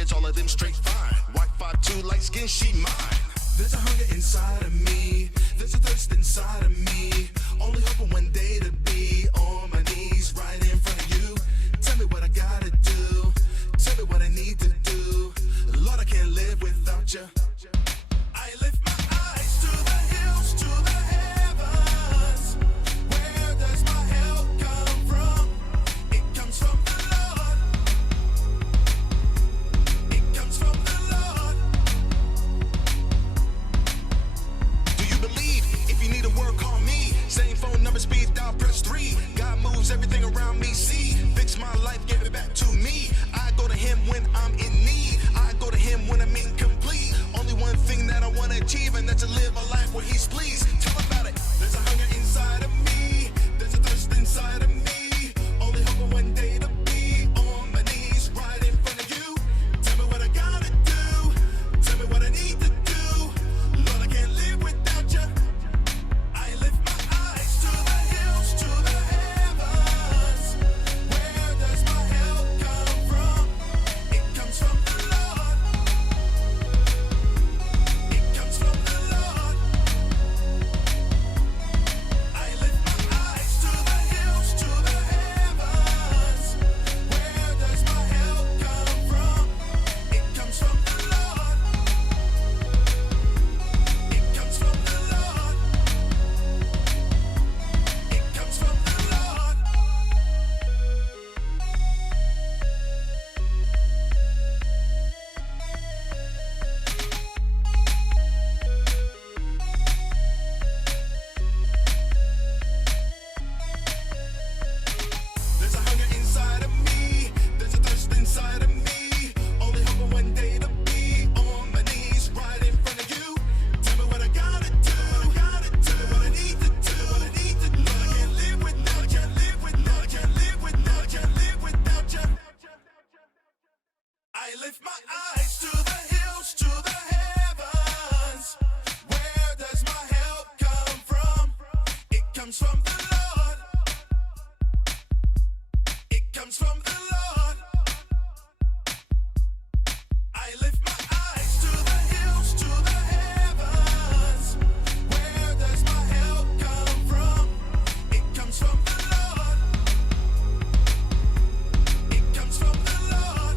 kids, all of them straight fine. Wi-Fi 2, light skin, she mine. There's a hunger inside of me, there's a thirst inside of me. Only hoping one day to be on my knees right in front of you. Tell me what I gotta do, tell me what I need to do. Lord, I can't live without you. I lift my eyes to the hills, to the heavens. Where does my help come from? It comes from the Lord. It comes from the Lord. Do you believe? If you need a word, call me. Same phone number, speed dial, press 3. God moves everything around me, see. Fix my life, give it back to me. I go to him when I'm in need. I go to him when I'm incomplete. Only one thing that I want to achieve, and that's to live a life where he's pleased. Tell about it. There's a hunger inside of me, there's a thirst inside of me. Only hoping one day to be on my knees right in front of you. Tell me what I gotta do, tell me what I need to do. Lord, I can't live without you. I lift my eyes to the hills, to the heavens. Where does my help come from? It comes from the Lord. It comes from the Lord. I lift my eyes to the hills, to the heavens. Where does my help come from? It comes from the Lord. It comes from the Lord. It comes from the Lord. There's a hunger inside of me, there's a thirst inside of me. Only hoping one day to be on my knees right in front of you. Tell me what I gotta do, tell me what I need to do. Lord, I can't live without you, Lord, I can't live without you, live without you. I lift my eyes to the hills, to the heavens. Where does my help come from? It comes from the Lord. It comes from the Lord. I lift my eyes to the hills, to the heavens. Where does my help come from? It comes from the Lord. It comes from the Lord.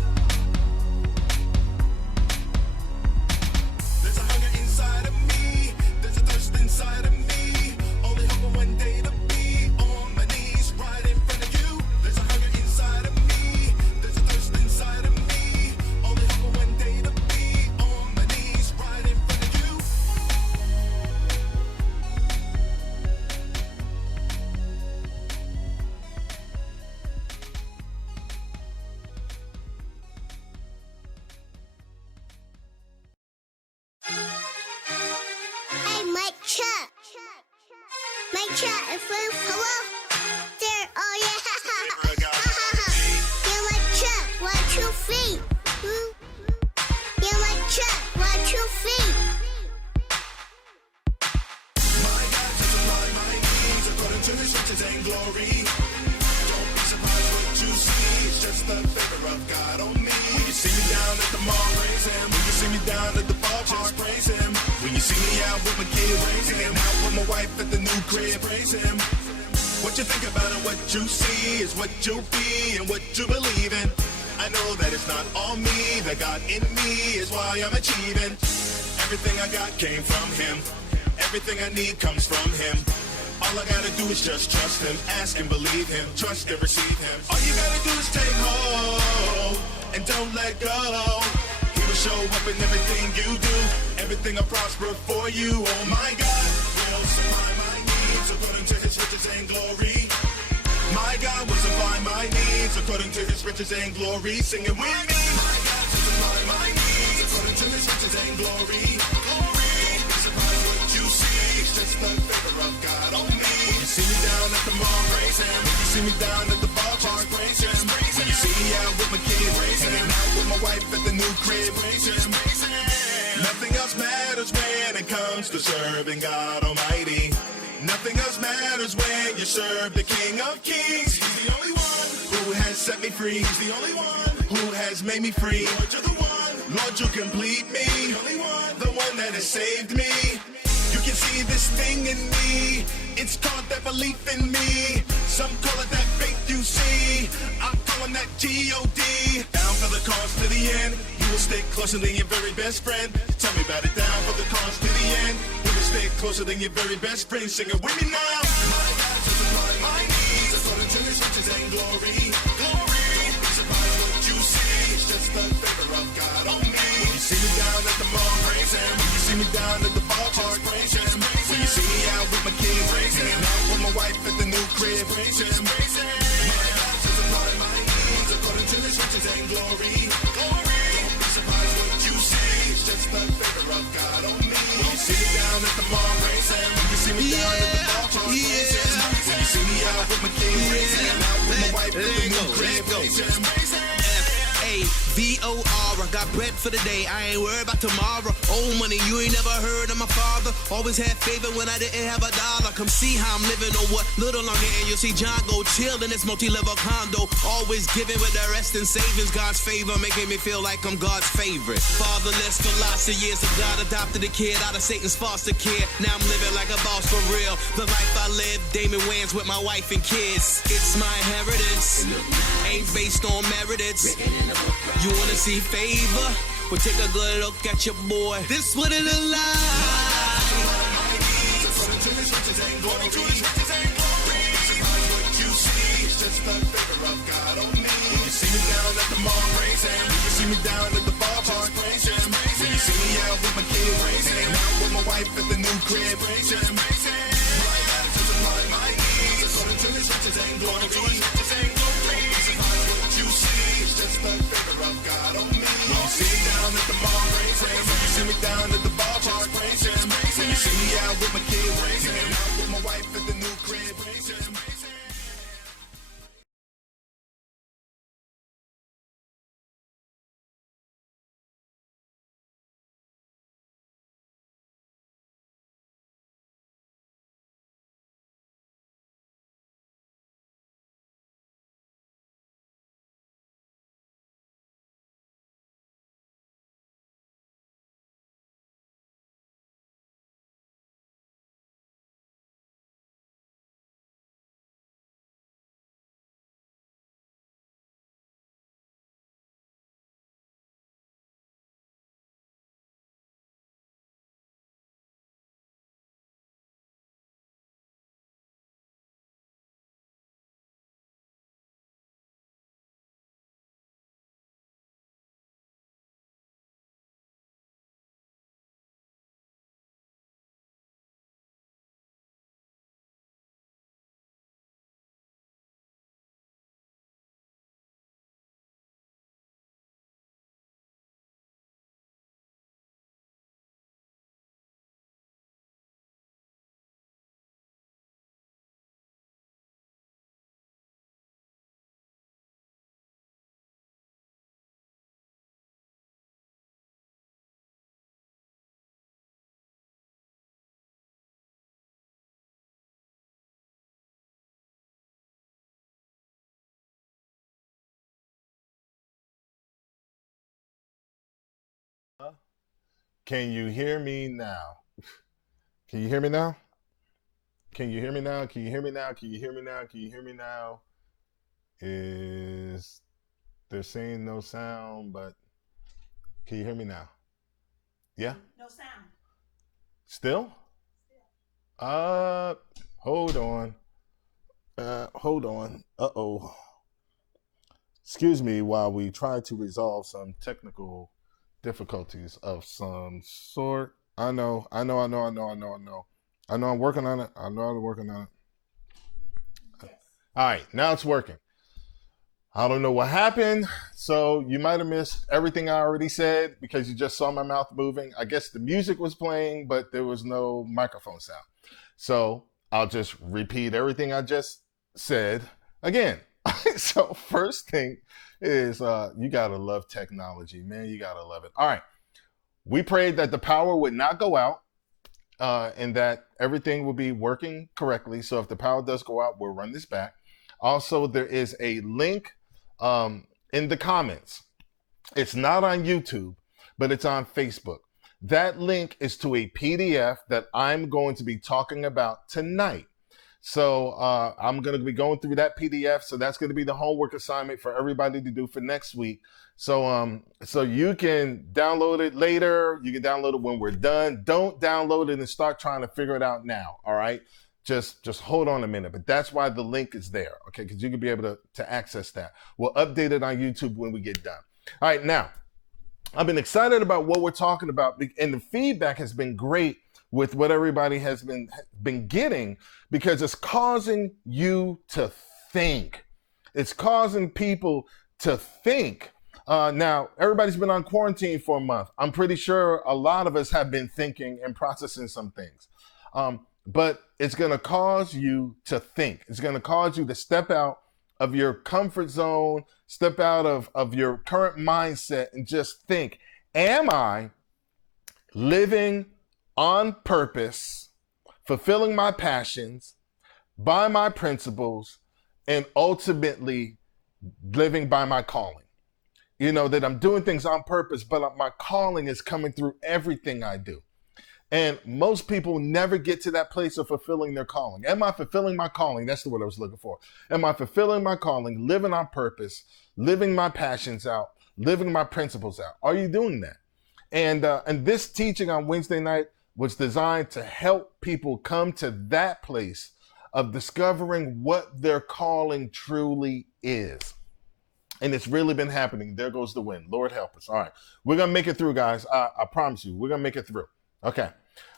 There's a hunger inside of me, there's a thirst inside of me. Only hoping one day to be on my knees right in front of you. There's a hunger inside of me, there's a thirst inside of me. Only hoping one day to be on my knees right in front of you. Hey, Mike Chuck. Mike Chuck, hello? There, oh yeah. Yeah, Mike Chuck, 1, 2 feet. Yeah, Mike Chuck, 1, 2 feet. My God to supply my needs according to his riches and glory. Don't be surprised what you see, it's just the favor of God on me. When you see me down at the mall, praise him. When you see me down at the ballpark, praise him. When you see me out with my kid, praise him. Out with my wife at the new crib, praise him. What you think about it, what you see is what you be and what you believe in. I know that it's not all me, that God in me is why I'm achieving. Everything I got came from him. Everything I need comes from him. All I gotta do is just trust him, ask and believe him, trust and receive him. All you gotta do is take hold and don't let go. He will show up in everything you do. Everything I prosper for you. Oh my God will supply my needs according to his riches and glory. My God will supply my needs according to his riches and glory. Sing it with me. My God will supply my needs according to his riches and glory. Don't be surprised what you see, it's just the favor of God on me. When you see me down at the mall, praise him. When you see me down at the ballpark, praise him. When you see me out with my kid, praise him. Out with my wife at the new crib, praise him. Nothing else matters when it comes to serving God Almighty. Nothing else matters when you serve the King of Kings. He's the only one who has set me free. He's the only one who has made me free. Lord, you're the one Lord, you complete me. The one that has saved me. You can see this thing in me. It's called that belief in me. Some call it that faith you see. I'm calling that G-O-D. Down for the cause to the end. You will stay closer than your very best friend. Tell me about it. Down for the cause to the end. You will stay closer than your very best friend. Sing it with me now. My God to supply my needs according to his riches and glory. Glory. Don't be surprised what you see. It's just the favor of God on me. When you see me down at the mall, praise him. When you see me down at the ballpark, praise him. When you see me out with my kids, praise him. Out with my wife at the new crib, praise him. Praise him. My God to supply my needs according to his riches and glory. Glory. Don't be surprised what you see. It's just the favor of God on me. When you see me down at the mall, praise him. When you see me down at the ballpark, praise him. When you see me out with my kids, praise him. Out with my wife at the new crib, praise him. Praise him. V-O-R, I got bread for the day, I ain't worried about tomorrow. Old money, you ain't never heard of my father. Always had favor when I didn't have a dollar. Come see how I'm living or what little I'm getting. You'll see John go chill in this multi-level condo. Always giving with the rest in savings. God's favor making me feel like I'm God's favorite. Fatherless for lots of years, so God adopted a kid out of Satan's foster care. Now I'm living like a boss for real. The life I live, Damon Wayans with my wife and kids. It's my inheritance, ain't based on merit. It's you wanna see favor? Well, take a good look at your boy. This what it look like. According to his riches and glory. What you see is just the favor of God on me. When you see me down at the mall, praise him. When you see me down at the ballpark, praise him. When you see me out with my kids, praise him. Out with my wife at the new crib, praise him. Praise him. My God to supply my needs according to his riches and glory. What you see is just the favor of God on me. When you see me down at the mall, praise him. When you see me down at the ballpark, praise him. When you see me out with my kids, praise him. Out with my wife at the new crib, praise him. Can you hear me now? Can you hear me now? Can you hear me now? Can you hear me now? Can you hear me now? Can you hear me now? Is they're saying no sound, but can you hear me now? Yeah? No sound. Still? Hold on. Hold on. Uh-oh. Excuse me while we try to resolve some technical difficulties of some sort. I know I'm working on it. I'm working on it. Yes. All right, now it's working. I don't know what happened. So you might have missed everything I already said because you just saw my mouth moving. I guess the music was playing, but there was no microphone sound. So I'll just repeat everything I just said again. So first thing is you gotta love technology, man. You gotta love it. All right. We prayed that the power would not go out and that everything will be working correctly. So if the power does go out, we'll run this back. Also, there is a link in the comments. It's not on YouTube, but it's on Facebook. That link is to a PDF that I'm going to be talking about tonight. So I'm going to be going through that PDF. So that's going to be the homework assignment for everybody to do for next week. So so you can download it later. You can download it when we're done. Don't download it and start trying to figure it out now. All right. Just hold on a minute. But that's why the link is there. Okay. Because you can be able to access that. We'll update it on YouTube when we get done. All right. Now, I've been excited about what we're talking about. And the feedback has been great with what everybody has been getting, because it's causing you to think. It's causing people to think. Now, everybody's been on quarantine for a month. I'm pretty sure a lot of us have been thinking and processing some things. But it's going to cause you to think. It's going to cause you to step out of your comfort zone, step out of your current mindset and just think, am I living on purpose, fulfilling my passions, by my principles, and ultimately living by my calling? You know, that I'm doing things on purpose, but my calling is coming through everything I do. And most people never get to that place of fulfilling their calling. Am I fulfilling my calling? That's the word I was looking for. Am I fulfilling my calling, living on purpose, living my passions out, living my principles out? Are you doing that? And this teaching on Wednesday night was designed to help people come to that place of discovering what their calling truly is. And it's really been happening. There goes the wind. Lord help us. All right. We're going to make it through, guys. I promise you. We're going to make it through. Okay.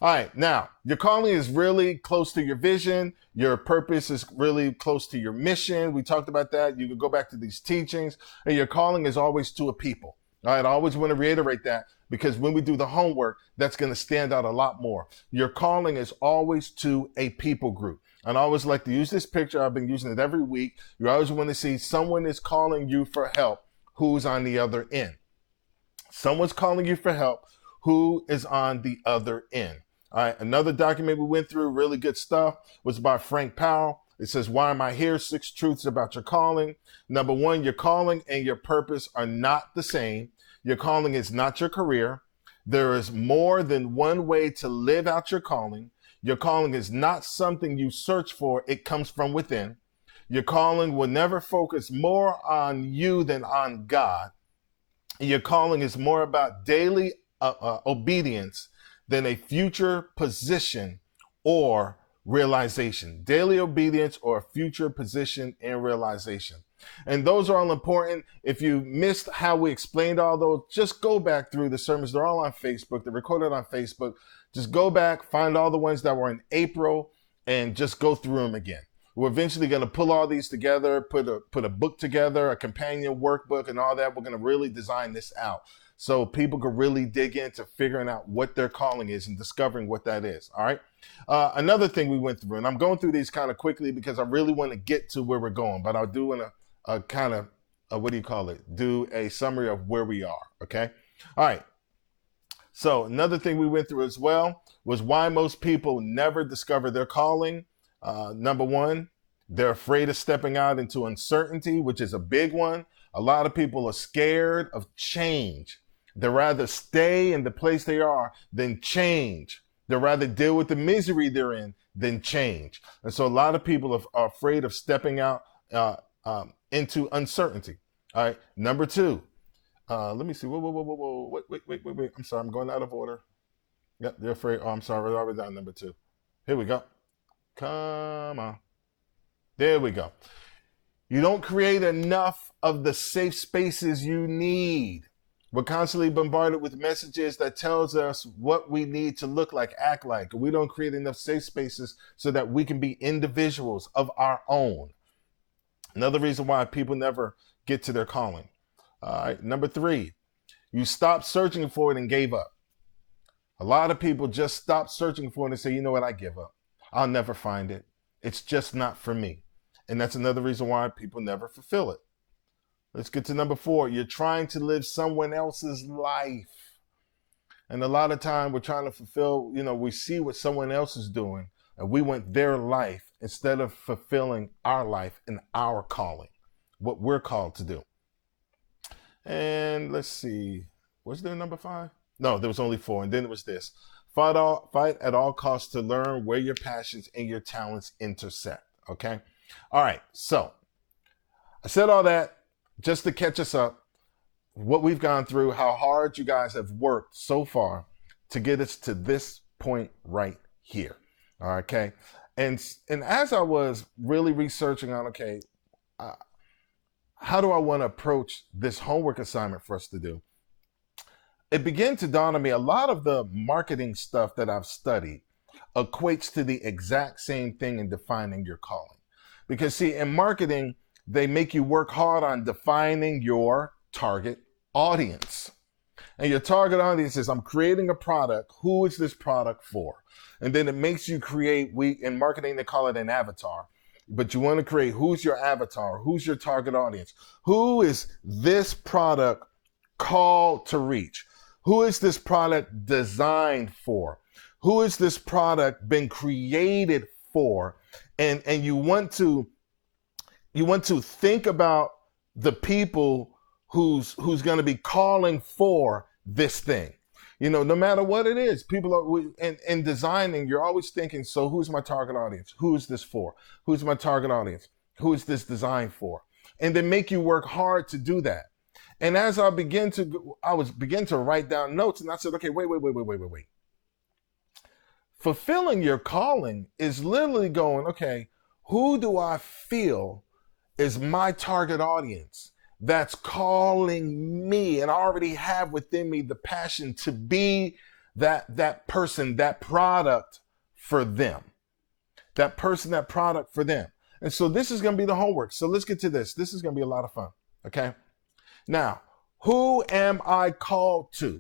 All right. Now, your calling is really close to your vision. Your purpose is really close to your mission. We talked about that. You can go back to these teachings. And your calling is always to a people. All right. I always want to reiterate that, because when we do the homework, that's going to stand out a lot more. Your calling is always to a people group. And I always like to use this picture. I've been using it every week. You always want to see someone is calling you for help. Who's on the other end? Someone's calling you for help. Who is on the other end? All right. Another document we went through, really good stuff, was by Frank Powell. It says, why am I here? 6 truths about your calling. Number 1, your calling and your purpose are not the same. Your calling is not your career. There is more than one way to live out your calling. Your calling is not something you search for. It comes from within. Your calling will never focus more on you than on God. Your calling is more about daily obedience than a future position or realization. Daily obedience or future position and realization. And those are all important. If you missed how we explained all those, just go back through the sermons. They're all on Facebook. They're recorded on Facebook. Just go back, find all the ones that were in April, and just go through them again. We're eventually going to pull all these together, put a book together, a companion workbook and all that. We're going to really design this out so people can really dig into figuring out what their calling is and discovering what that is. All right. Another thing we went through, and I'm going through these kind of quickly because I really want to get to where we're going, but I'll do a kind of, what do you call it? Do a summary of where we are. Okay. All right. So another thing we went through as well was why most people never discover their calling. Number 1, they're afraid of stepping out into uncertainty, which is a big one. A lot of people are scared of change. They'd rather stay in the place they are than change. They'd rather deal with the misery they're in than change. And so a lot of people are afraid of stepping out into uncertainty. All right. Number 2. Let me see. Whoa. Wait. I'm sorry. I'm going out of order. Yep, they're afraid. Oh, I'm sorry. We're already down number 2. Here we go. Come on. There we go. You don't create enough of the safe spaces you need. We're constantly bombarded with messages that tells us what we need to look like, act like. We don't create enough safe spaces so that we can be individuals of our own. Another reason why people never get to their calling. All right. Number 3, you stopped searching for it and gave up. A lot of people just stop searching for it and say, you know what, I give up. I'll never find it. It's just not for me. And that's another reason why people never fulfill it. Let's get to number 4. You're trying to live someone else's life. And a lot of time we're trying to fulfill, we see what someone else is doing and we want their life instead of fulfilling our life and our calling, what we're called to do. And let's see. Was there a number 5? No, there was only 4. And then it was this. Fight at all costs to learn where your passions and your talents intersect. Okay? All right. So I said all that just to catch us up, what we've gone through, how hard you guys have worked so far to get us to this point right here. Okay? And as I was really researching on, okay, how do I want to approach this homework assignment for us to do? It began to dawn on me, a lot of the marketing stuff that I've studied equates to the exact same thing in defining your calling. Because see, in marketing, they make you work hard on defining your target audience. And your target audience is, I'm creating a product. Who is this product for? And then it makes you create, in marketing, they call it an avatar. But you want to create, who's your avatar? Who's your target audience? Who is this product called to reach? Who is this product designed for? Who is this product been created for? And you want to think about the people who's going to be calling for this thing. You know, no matter what it is, people are in designing, you're always thinking, so who's my target audience? Who is this for? Who's my target audience? Who is this designed for? And they make you work hard to do that. And as I begin to write down notes, and I said, okay, wait. Fulfilling your calling is literally going, okay, who do I feel is my target audience that's calling me, and I already have within me the passion to be that person, that product for them. That person, that product for them. And so this is going to be the homework. So let's get to this. This is going to be a lot of fun. Okay. Now, who am I called to?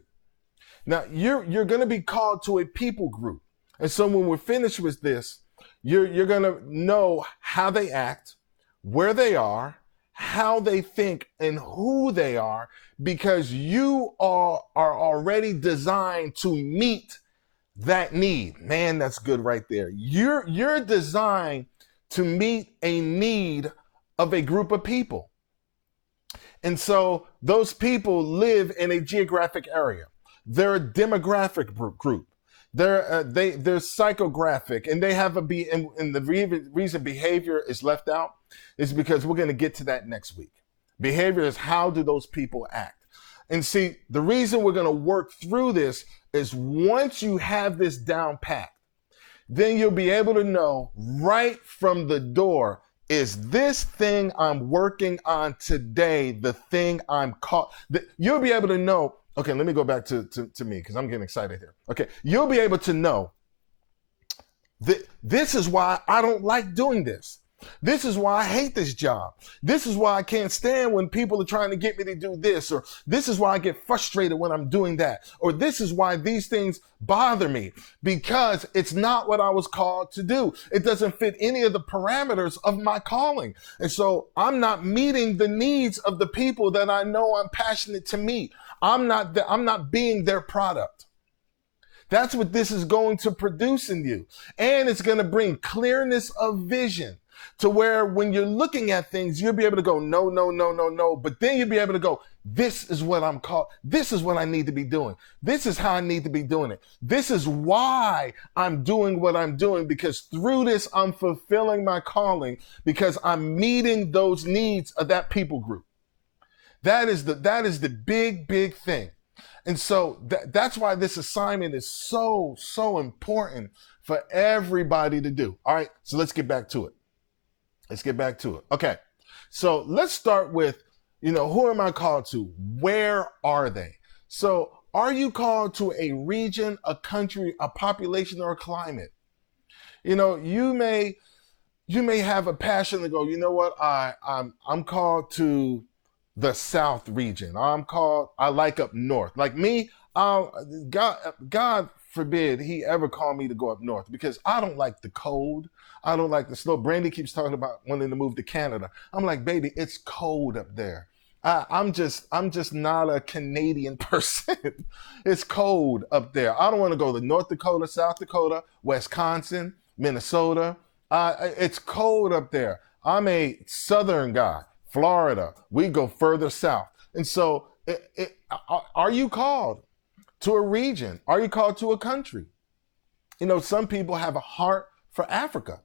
Now, you're going to be called to a people group. And so when we're finished with this, you're going to know how they act, where they are, how they think, and who they are, because you are already designed to meet that need. Man, that's good right there. You're designed to meet a need of a group of people. And so those people live in a geographic area. They're a demographic group. They're psychographic, and they have and the reason behavior is left out is because we're going to get to that next week. Behavior is, how do those people act? And see, the reason we're going to work through this is, once you have this down pat, then you'll be able to know right from the door, is this thing I'm working on today the thing I'm called? You'll be able to know. Okay, let me go back to me, because I'm getting excited here. Okay, you'll be able to know that this is why I don't like doing this. This is why I hate this job. This is why I can't stand when people are trying to get me to do this, or this is why I get frustrated when I'm doing that, or this is why these things bother me, because it's not what I was called to do. It doesn't fit any of the parameters of my calling. And so I'm not meeting the needs of the people that I know I'm passionate to meet. I'm not being their product. That's what this is going to produce in you. And it's going to bring clearness of vision, to where when you're looking at things, you'll be able to go, no, no, no, no, no. But then you'll be able to go, this is what I'm called. This is what I need to be doing. This is how I need to be doing it. This is why I'm doing what I'm doing, because through this, I'm fulfilling my calling, because I'm meeting those needs of that people group. That is the big, big thing. And so that's why this assignment is so, so important for everybody to do. All right, so let's get back to it. Okay, so let's start with, who am I called to? Where are they? So are you called to a region, a country, a population, or a climate? You may have a passion to go, you know what, I'm called to the South region. I like up north. Like me, God forbid he ever called me to go up north, because I don't like the cold. I don't like the snow. Brandy keeps talking about wanting to move to Canada. I'm like, baby, it's cold up there. I'm just not a Canadian person. It's cold up there. I don't want to go to North Dakota, South Dakota, Wisconsin, Minnesota. It's cold up there. I'm a Southern guy. Florida, we go further south. And so Are you called to a region? Are you called to a country? You know, some people have a heart for Africa,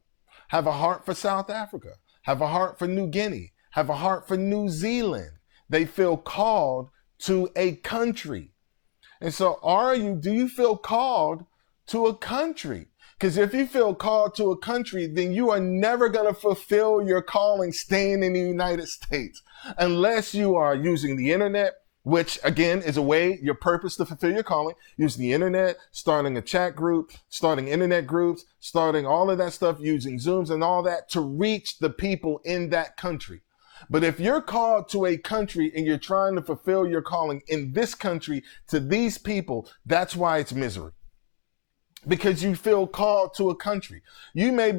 have a heart for South Africa, have a heart for New Guinea, have a heart for New Zealand. They feel called to a country. And so do you feel called to a country? Because if you feel called to a country, then you are never going to fulfill your calling staying in the United States unless you are using the internet, which again is a way, your purpose to fulfill your calling, using the internet, starting a chat group, starting internet groups, starting all of that stuff, using Zooms and all that to reach the people in that country. But if you're called to a country and you're trying to fulfill your calling in this country to these people, that's why it's misery. Because you feel called to a country. You may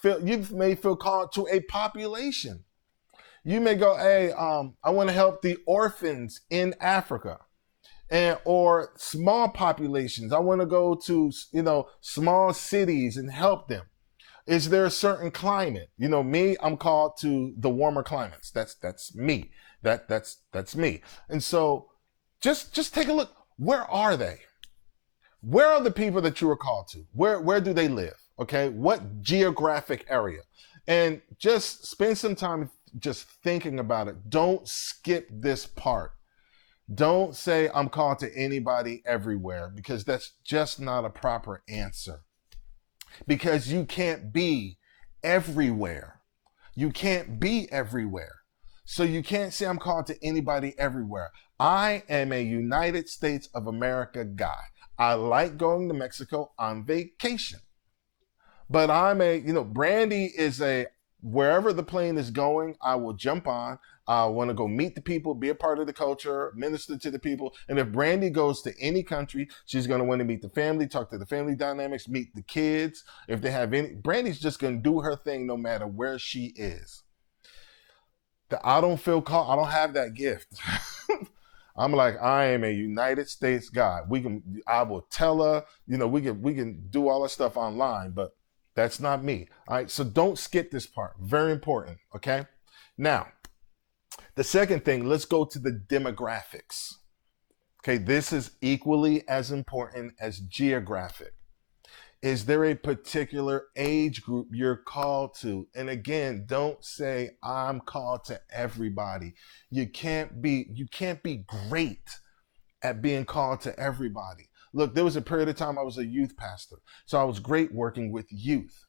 feel called to a population. You may go, hey, I want to help the orphans in Africa, or small populations. I want to go to, small cities and help them. Is there a certain climate? You know, me, I'm called to the warmer climates. That's me. That's me. And so just take a look. Where are they? Where are the people that you are called to? Where do they live? Okay, what geographic area? And just spend some time just thinking about it. Don't skip this part. Don't say I'm called to anybody everywhere, because that's just not a proper answer. Because you can't be everywhere. You can't be everywhere. So you can't say I'm called to anybody everywhere. I am a United States of America guy. I like going to Mexico on vacation. But Brandy is wherever the plane is going, I will jump on. I want to go meet the people, be a part of the culture, minister to the people. And if Brandy goes to any country, she's going to want to meet the family, talk to the family dynamics, meet the kids. If they have any, Brandy's just going to do her thing no matter where she is. I don't feel called. I don't have that gift. I'm like, I am a United States guy. I will tell her, we can do all that stuff online, but that's not me. All right. So don't skip this part. Very important. Okay. Now, the second thing, let's go to the demographics. Okay. This is equally as important as geographic. Is there a particular age group you're called to? And again, don't say I'm called to everybody. You can't be great at being called to everybody. Look, there was a period of time I was a youth pastor, so I was great working with youth.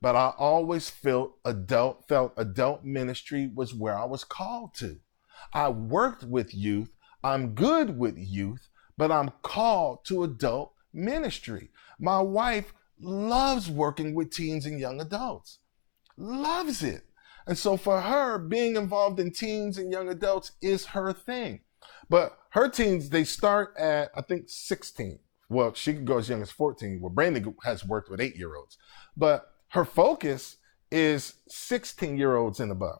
But I always felt adult ministry was where I was called to. I worked with youth. I'm good with youth, but I'm called to adult ministry. My wife loves working with teens and young adults. Loves it. And so for her, being involved in teens and young adults is her thing. But her teens, they start at, I think, 16. Well, she could go as young as 14. Well, Brandy has worked with 8-year-olds. But her focus is 16-year-olds and above.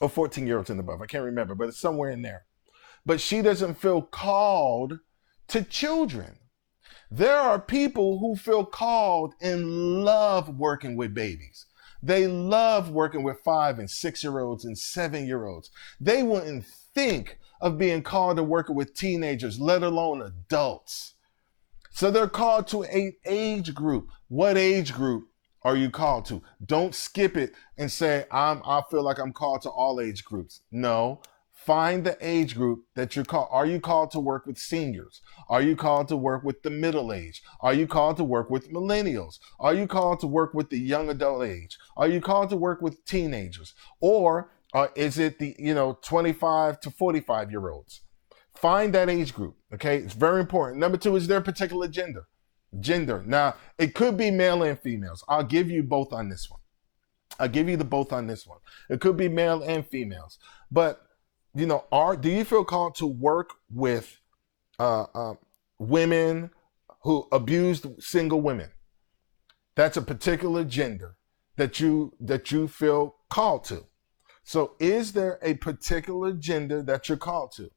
Or 14-year-olds and above. I can't remember, but it's somewhere in there. But she doesn't feel called to children. There are people who feel called and love working with babies. They love working with 5 and 6-year-olds and 7-year-olds. They wouldn't think of being called to working with teenagers, let alone adults. So they're called to an age group. What age group are you called to? Don't skip it and say, I feel like I'm called to all age groups. No. Find the age group that you're called. Are you called to work with seniors? Are you called to work with the middle age? Are you called to work with millennials? Are you called to work with the young adult age? Are you called to work with teenagers? Or is it the 25 to 45-year-olds? Find that age group. Okay, it's very important. Number 2, is there a particular gender? Now, it could be male and females. I'll give you both on this one. I'll give you the both on this one. It could be male and females, but do you feel called to work with women who abused single women? That's a particular gender that you feel called to. So is there a particular gender that you're called to?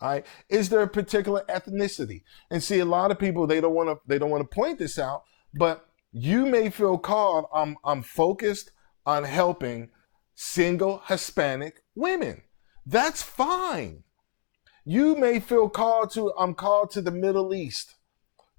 All right. Is there a particular ethnicity? And see, a lot of people, they don't want to point this out, but you may feel called, I'm focused on helping single Hispanic women. That's fine. You may feel called to, I'm called to the Middle East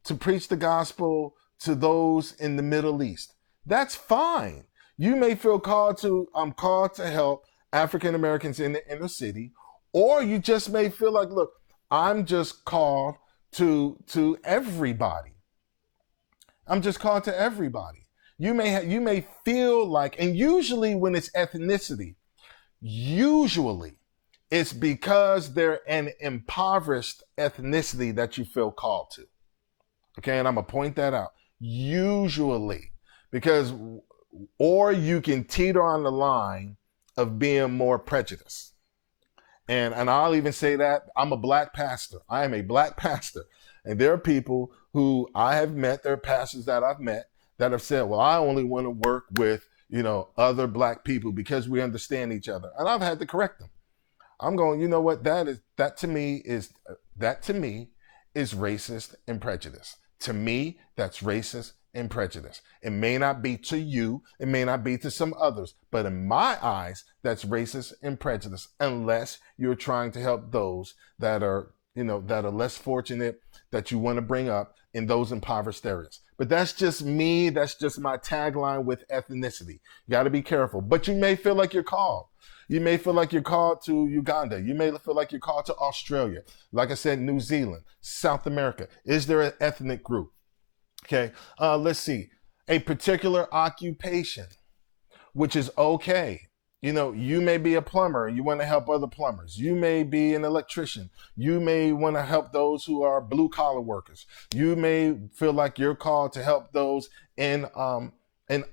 to preach the gospel to those in the Middle East. That's fine. You may feel called to, I'm called to help African Americans in the inner city, or you just may feel like, look, I'm just called to everybody. I'm just called to everybody. You may feel like, and usually when it's ethnicity, usually it's because they're an impoverished ethnicity that you feel called to. Okay, and I'm gonna point that out. Usually, because, or you can teeter on the line of being more prejudiced. And I'll even say that I'm a black pastor. I am a black pastor. And there are people who I have met, there are pastors that I've met that have said, well, I only want to work with, other black people because we understand each other. And I've had to correct them. I'm going, you know what, that to me is racist and prejudice. To me, that's racist and prejudice. It may not be to you, it may not be to some others, but in my eyes, that's racist and prejudice unless you're trying to help those that are, that are less fortunate, that you want to bring up in those impoverished areas. But that's just me, that's just my tagline with ethnicity. You got to be careful, but you may feel like you're called. You may feel like you're called to Uganda. You may feel like you're called to Australia. Like I said, New Zealand, South America. Is there an ethnic group? Okay, let's see. A particular occupation, which is okay. You may be a plumber and you want to help other plumbers. You may be an electrician. You may want to help those who are blue collar workers. You may feel like you're called to help those in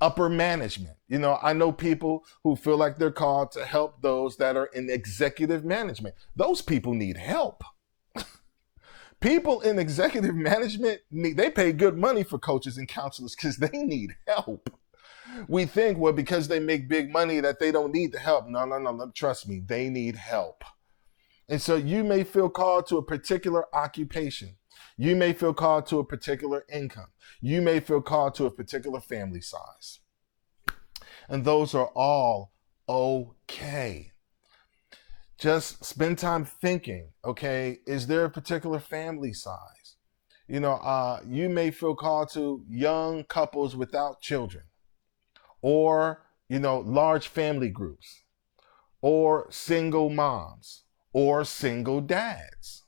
upper management. I know people who feel like they're called to help those that are in executive management. Those people need help. People in executive management, they pay good money for coaches and counselors because they need help. We think, well, because they make big money that they don't need the help. No, trust me, they need help. And so you may feel called to a particular occupation. You may feel called to a particular income. You may feel called to a particular family size. And those are all okay. Just spend time thinking, okay, is there a particular family size? You may feel called to young couples without children, or, large family groups, or single moms, or single dads.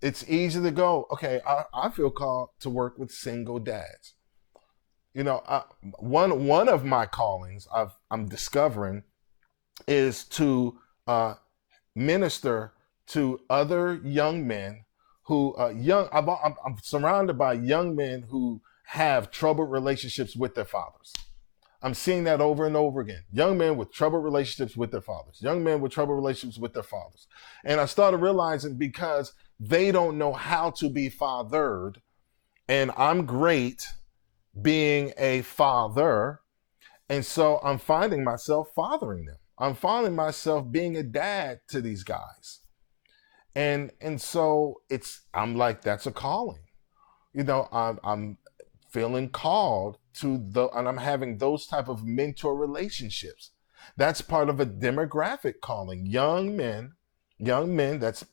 It's easy to go, okay, I feel called to work with single dads. One of my callings I'm discovering is to minister to other young men who I'm surrounded by young men who have troubled relationships with their fathers. I'm seeing that over and over again. Young men with troubled relationships with their fathers. Young men with troubled relationships with their fathers. And I started realizing because they don't know how to be fathered, and I'm great being a father, and so I'm finding myself fathering them. I'm finding myself being a dad to these guys. And so I'm like, that's a calling. I'm feeling called and I'm having those type of mentor relationships. That's part of a demographic calling. Young men, that's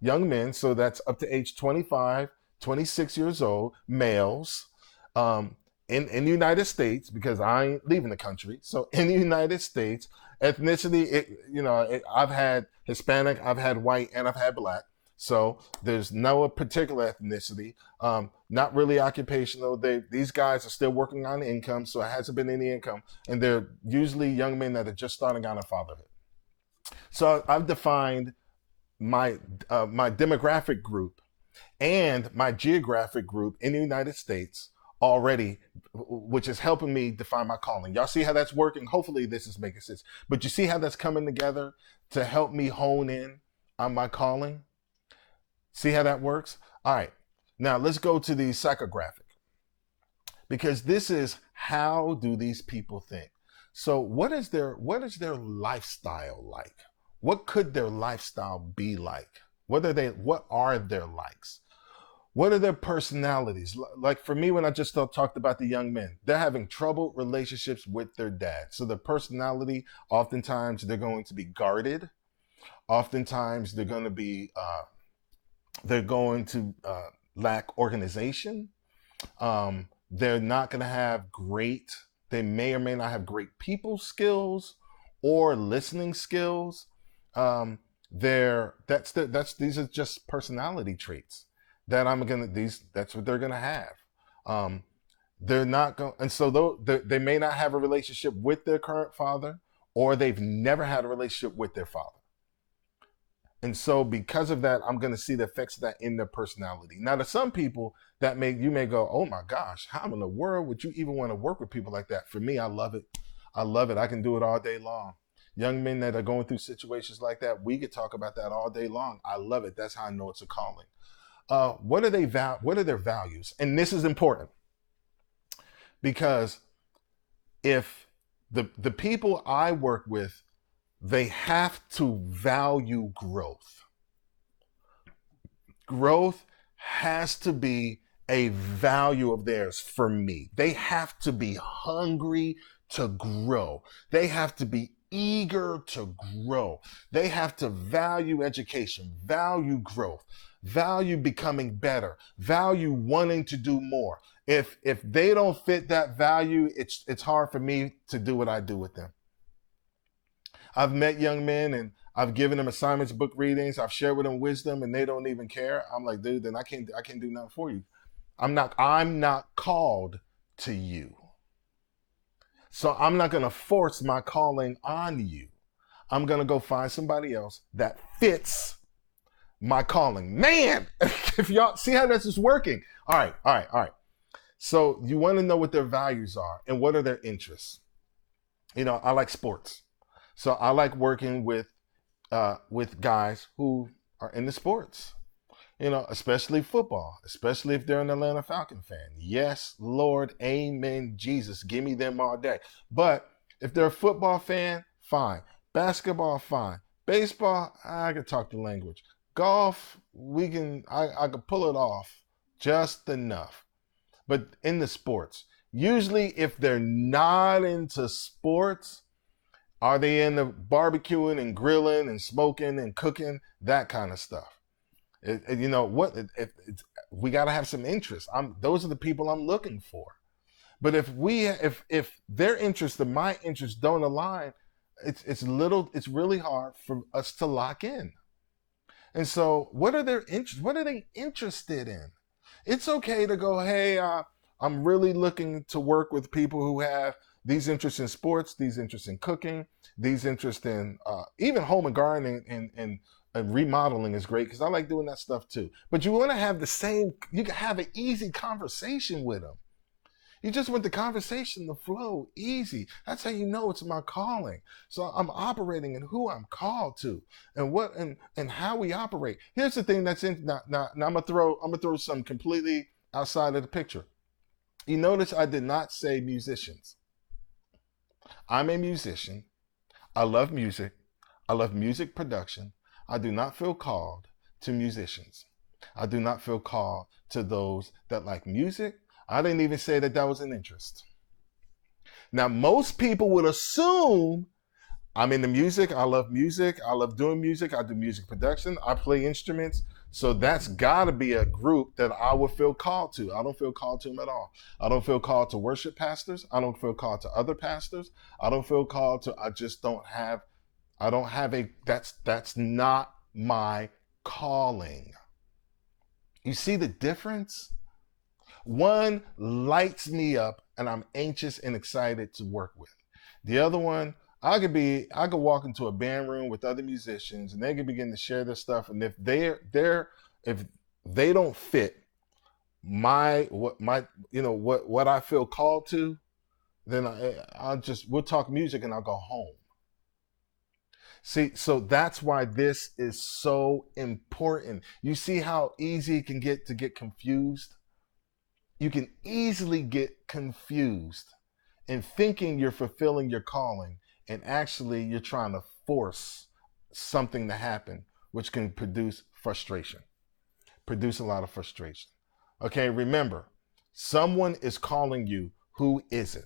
young men. So that's up to age 25, 26 years old, males, in the United States, because I ain't leaving the country. So in the United States, ethnicity, I've had Hispanic, I've had white, and I've had black. So there's no particular ethnicity, not really occupational. These guys are still working on income, so it hasn't been any income. And they're usually young men that are just starting out in fatherhood. So I've defined my demographic group and my geographic group in the United States already, which is helping me define my calling. Y'all see how that's working? Hopefully this is making sense. But you see how that's coming together to help me hone in on my calling? See how that works? All right. Now let's go to the psychographic, because this is how do these people think? So what is their lifestyle like? What could their lifestyle be like? What are their likes? What are their personalities? Like for me, when I just talked about the young men, they're having troubled relationships with their dad. So their personality, oftentimes they're going to be guarded. Oftentimes they're going to be they're going to lack organization. They're not going to have great, they may or may not have great people skills or listening skills. These are just personality traits that that's what they're gonna have. They're not going, and so they may not have a relationship with their current father, or they've never had a relationship with their father. And so because of that, I'm going to see the effects of that in their personality. Now, to some people, you may go, oh my gosh, how in the world would you even want to work with people like that? For me, I love it. I love it. I can do it all day long. Young men that are going through situations like that, we could talk about that all day long. I love it. That's how I know it's a calling. What are their values? And this is important, because if the people I work with, they have to value growth. Growth has to be a value of theirs for me. They have to be hungry to grow. They have to be eager to grow. They have to value education, value growth, value becoming better, value wanting to do more. If they don't fit that value, it's hard for me to do what I do with them. I've met young men and I've given them assignments, book readings. I've shared with them wisdom, and they don't even care. I'm like, dude, then I can't do nothing for you. I'm not called to you. So I'm not going to force my calling on you. I'm going to go find somebody else that fits my calling. Man, if y'all see how this is working. All right. So you want to know what their values are and what are their interests. I like sports. So I like working with guys who are into sports, especially football, especially if they're an Atlanta Falcon fan. Yes, Lord, amen, Jesus, give me them all day. But if they're a football fan, fine. Basketball, fine. Baseball, I can talk the language. Golf, I can pull it off just enough. But in the sports, usually if they're not into sports, are they into barbecuing and grilling and smoking and cooking, that kind of stuff? We got to have some interest. Those are the people I'm looking for. But if their interests and my interests don't align, it's really hard for us to lock in. And so, what are their interests? What are they interested in? It's okay to go, hey, I'm really looking to work with people who have these interests in sports, these interests in cooking, these interests in even home and gardening and remodeling is great, because I like doing that stuff too. But you want to have you can have an easy conversation with them. You just want the conversation to flow easy. That's how you know it's my calling. So I'm operating in who I'm called to and how we operate. Here's the thing that's in now I'm gonna throw something completely outside of the picture. You notice I did not say musicians. I'm a musician. I love music. I love music production. I do not feel called to musicians. I do not feel called to those that like music. I didn't even say that was an interest. Now, most people would assume I'm into music. I love music. I love doing music. I do music production. I play instruments. So that's got to be a group that I would feel called to. I don't feel called to them at all. I don't feel called to worship pastors. I don't feel called to other pastors. I don't feel called to, that's not my calling. You see the difference? One lights me up and I'm anxious and excited to work with. The other one, I could walk into a band room with other musicians and they could begin to share their stuff. And if they don't fit what I feel called to, then we'll talk music and I'll go home. See, so that's why this is so important. You see how easy it can get to get confused? You can easily get confused in thinking you're fulfilling your calling, and actually you're trying to force something to happen, which can produce a lot of frustration. Okay, remember, someone is calling you. Who is it?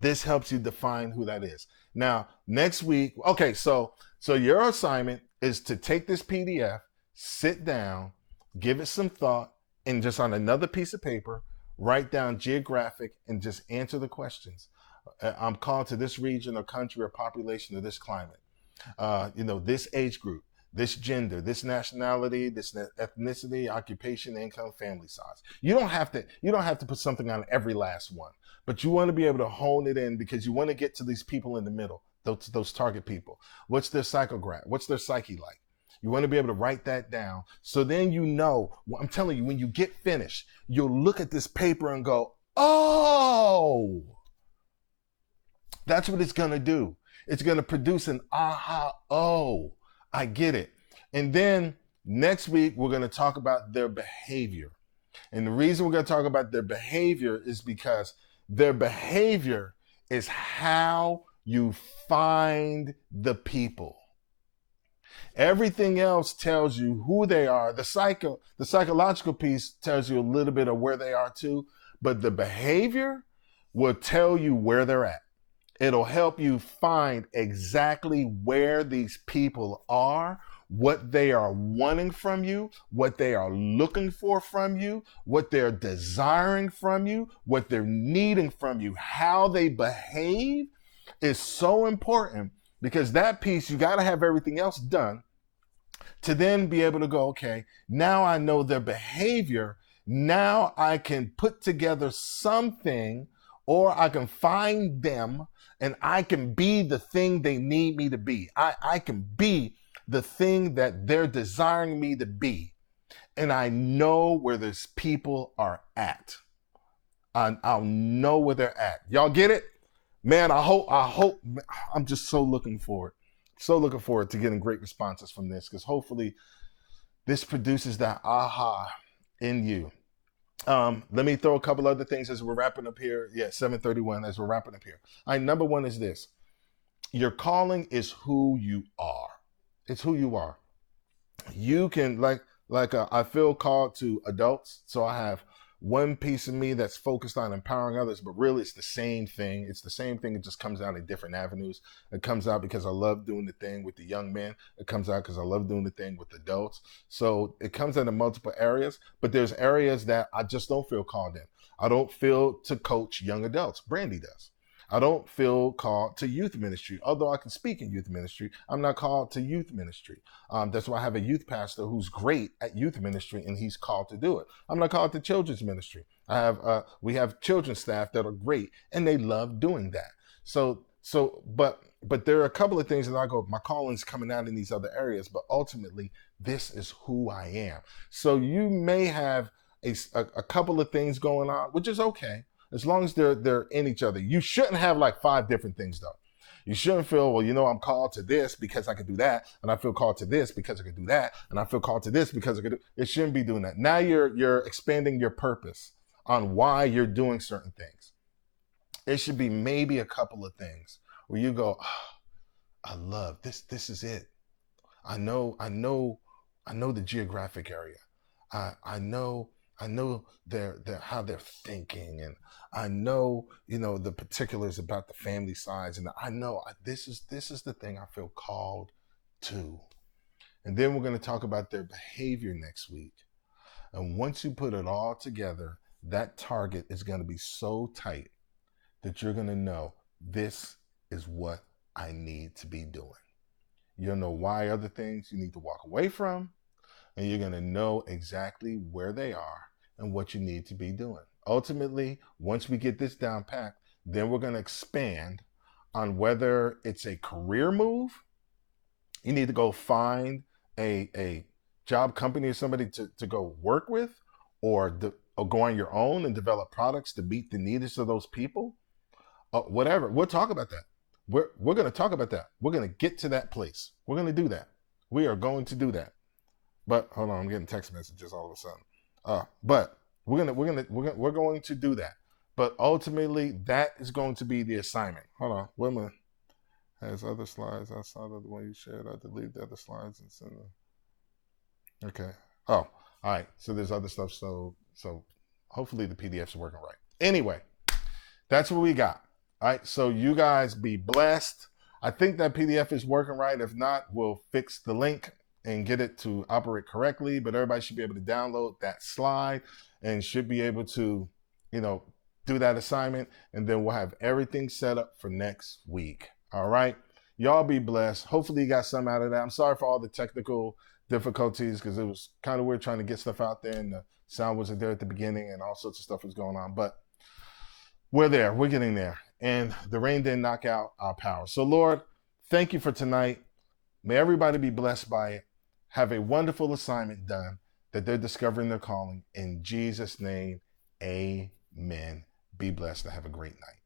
This helps you define who that is. Now, next week, okay, so So your assignment is to take this PDF, sit down, give it some thought, and just on another piece of paper, write down geographic and just answer the questions. I'm called to this region or country or population or this climate. This age group, this gender, this nationality, this ethnicity, occupation, income, family size. You don't have to put something on every last one, but you want to be able to hone it in because you want to get to these people in the middle, those target people. What's their psychograph? What's their psyche like? You want to be able to write that down. So then I'm telling you, when you get finished, you'll look at this paper and go, oh, that's what it's going to do. It's going to produce an aha, oh, I get it. And then next week, we're going to talk about their behavior. And the reason we're going to talk about their behavior is because their behavior is how you find the people. Everything else tells you who they are. The psychological piece tells you a little bit of where they are too, but the behavior will tell you where they're at. It'll help you find exactly where these people are, what they are wanting from you, what they are looking for from you, what they're desiring from you, what they're needing from you. How they behave is so important because that piece, you got to have everything else done to then be able to go, okay, now I know their behavior. Now I can put together something, or I can find them and I can be the thing they need me to be. I can be the thing that they're desiring me to be. And I know where those people are at. I'll know where they're at. Y'all get it? Man, I hope, I'm just so looking forward to getting great responses from this, because hopefully this produces that aha in you. Let me throw a couple other things as we're wrapping up here. Yeah, 7:31 as we're wrapping up here. All right, number one is this. Your calling is who you are. It's who you are. You can, I feel called to adults, so I have one piece of me that's focused on empowering others, but really it's the same thing. It's the same thing. It just comes out in different avenues. It comes out because I love doing the thing with the young men. It comes out because I love doing the thing with adults. So it comes out in multiple areas, but there's areas that I just don't feel called in. I don't feel to coach young adults. Brandy does. I don't feel called to youth ministry. Although I can speak in youth ministry, I'm not called to youth ministry. That's why I have a youth pastor who's great at youth ministry, and he's called to do it. I'm not called to children's ministry. We have children's staff that are great, and they love doing that. But there are a couple of things that I go, my calling's coming out in these other areas, but ultimately, this is who I am. So you may have a couple of things going on, which is okay. As long as they're in each other. You shouldn't have like 5 different things though. You shouldn't feel, well, I'm called to this because I can do that, and I feel called to this because I can do that, and I feel called to this because I can do. It shouldn't be doing that. Now you're expanding your purpose on why you're doing certain things. It should be maybe a couple of things where you go, oh, I love this. This is it. I know the geographic area. I know how they're thinking, and I know, the particulars about the family size, and I know this is the thing I feel called to. And then we're going to talk about their behavior next week. And once you put it all together, that target is going to be so tight that you're going to know this is what I need to be doing. You'll know why other things you need to walk away from, and you're going to know exactly where they are and what you need to be doing. Ultimately, once we get this down packed, then we're going to expand on whether it's a career move. You need to go find a job company or somebody to go work with, or go on your own and develop products to meet the needs of those people. Whatever. We'll talk about that. We're going to talk about that. We're going to get to that place. We're going to do that. We are going to do that. But hold on, I'm getting text messages all of a sudden. But we're going to do that. But ultimately, that is going to be the assignment. Hold on, Wilma has other slides outside of the one you shared. I delete the other slides and send them. Okay. Oh, all right. So there's other stuff. So hopefully the PDFs are working right. Anyway, that's what we got. All right. So you guys be blessed. I think that PDF is working right. If not, we'll fix the link and get it to operate correctly. But everybody should be able to download that slide and should be able to, do that assignment. And then we'll have everything set up for next week. All right. Y'all be blessed. Hopefully you got some out of that. I'm sorry for all the technical difficulties because it was kind of weird trying to get stuff out there and the sound wasn't there at the beginning and all sorts of stuff was going on. But we're there. We're getting there. And the rain didn't knock out our power. So, Lord, thank you for tonight. May everybody be blessed by it. Have a wonderful assignment done, that they're discovering their calling. In Jesus' name, amen. Be blessed and have a great night.